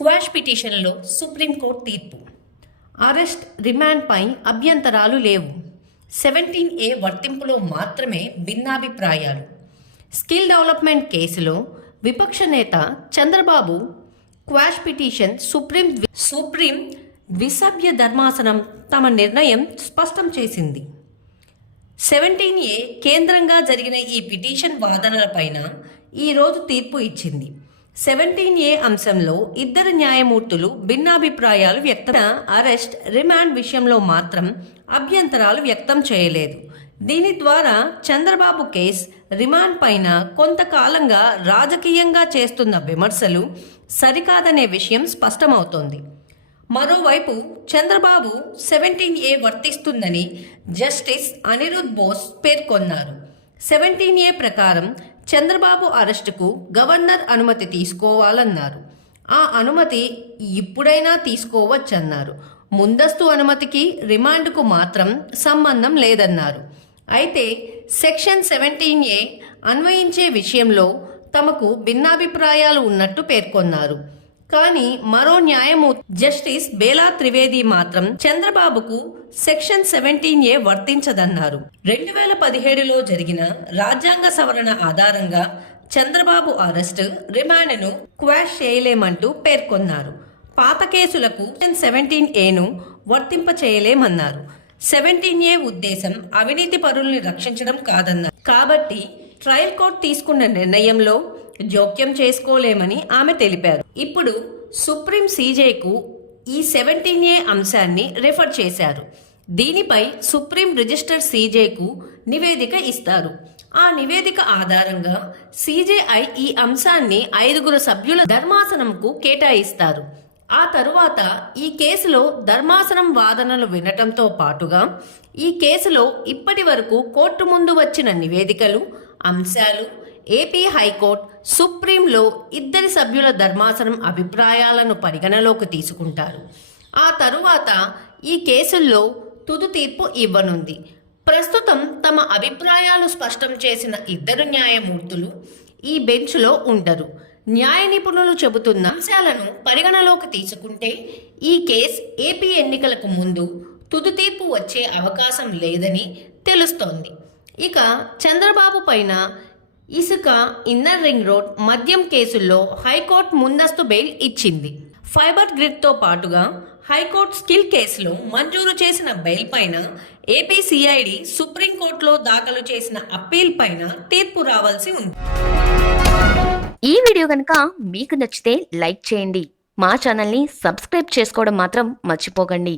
Quash పిటిషన్లో supreme court తీర్పు. Arrest, రిమాండ్పై అభ్యంతరాలు లేవు. 17A వర్తింపులో మాత్రమే భిన్నాభిప్రాయాలు. స్కిల్ డెవలప్మెంట్ కేసులో విపక్ష నేత చంద్రబాబు క్వాష్ పిటిషన్ సుప్రీం ద్విసభ్య ధర్మాసనం తమ నిర్ణయం స్పష్టం చేసింది. 17A కేంద్రంగా జరిగిన ఈ పిటిషన్ వాదనలపైన ఈరోజు తీర్పు ఇచ్చింది. 17A అంశంలో ఇద్దరు న్యాయమూర్తులు భిన్నాభిప్రాయాలు వ్యక్తం. అరెస్ట్, రిమాండ్ విషయంలో మాత్రం అభ్యంతరాలు వ్యక్తం చేయలేదు. దీని ద్వారా చంద్రబాబు కేసు, రిమాండ్ పైన కొంతకాలంగా రాజకీయంగా చేస్తున్న విమర్శలు సరికాదనే విషయం స్పష్టమవుతోంది. మరోవైపు చంద్రబాబు 17A వర్తిస్తుందని జస్టిస్ అనిరుద్ బోస్ పేర్కొన్నారు. 17A ప్రకారం చంద్రబాబు అరెస్టుకు గవర్నర్ అనుమతి తీసుకోవాలన్నారు. ఆ అనుమతి ఇప్పుడైనా తీసుకోవచ్చన్నారు. ముందస్తు అనుమతికి, రిమాండ్కు మాత్రం సంబంధం లేదన్నారు. అయితే సెక్షన్ 17A అన్వయించే విషయంలో తమకు భిన్నాభిప్రాయాలు ఉన్నట్టు పేర్కొన్నారు. కానీ మరో న్యాయమూర్తి జస్టిస్ బేలా త్రివేది మాత్రం చంద్రబాబుకు సెక్షన్ 17A వర్తించదన్నారు. 2017లో జరిగిన రాజ్యాంగ సవరణ ఆధారంగా చంద్రబాబు అరెస్టు, రిమాండ్ను క్వాష్ చేయలేమంటూ పేర్కొన్నారు. పాత కేసులకు 17Aను వర్తింప చేయలేమన్నారు. 17A ఉద్దేశం అవినీతి పరుల్ని రక్షించడం కాదన్నారు. కాబట్టి ట్రయల్ కోర్టు తీసుకున్న నిర్ణయంలో జోక్యం చేసుకోలేమని ఆమె తెలిపారు. ఇప్పుడు సుప్రీం CJకు ఈ 17A అంశాన్ని రిఫర్ చేశారు. దీనిపై సుప్రీం రిజిస్టర్ CJకు నివేదిక ఇస్తారు. ఆ నివేదిక ఆధారంగా CJI ఈ అంశాన్ని 5 సభ్యుల ధర్మాసనంకు కేటాయిస్తారు. ఆ తరువాత ఈ కేసులో ధర్మాసనం వాదనలు వినటంతో పాటుగా ఈ కేసులో ఇప్పటి వరకు కోర్టు ముందు వచ్చిన నివేదికలు, అంశాలు, ఏపీ హైకోర్టు, సుప్రీంలో 2 సభ్యుల ధర్మాసనం అభిప్రాయాలను పరిగణలోకి తీసుకుంటారు. ఆ తరువాత ఈ కేసుల్లో తుది తీర్పు ఇవ్వనుంది. ప్రస్తుతం తమ అభిప్రాయాలు స్పష్టం చేసిన 2 న్యాయమూర్తులు ఈ బెంచ్లో ఉండరు. న్యాయ నిపుణులు చెబుతున్న అంశాలను పరిగణలోకి తీసుకుంటే ఈ కేసు ఏపీ ఎన్నికలకు ముందు తుది తీర్పు వచ్చే అవకాశం లేదని తెలుస్తోంది. ఇక చంద్రబాబు పైన ఇసుక, ఇన్నర్ రింగ్ రోడ్, మద్యం కేసుల్లో హైకోర్టు ముందస్తు బెయిల్ ఇచ్చింది. ఫైబర్ గ్రిడ్తో పాటుగా హైకోర్టు స్కిల్ కేసులో మంజూరు చేసిన బెయిల్ పైన ఏపీ CID సుప్రీంకోర్టులో దాఖలు చేసిన అప్పీల్ పైన తీర్పు రావాల్సి ఉంది. ఈ వీడియో కనుక మీకు నచ్చితే లైక్ చేయండి. మా ఛానల్ని సబ్స్క్రైబ్ చేసుకోవడం మాత్రం మర్చిపోకండి.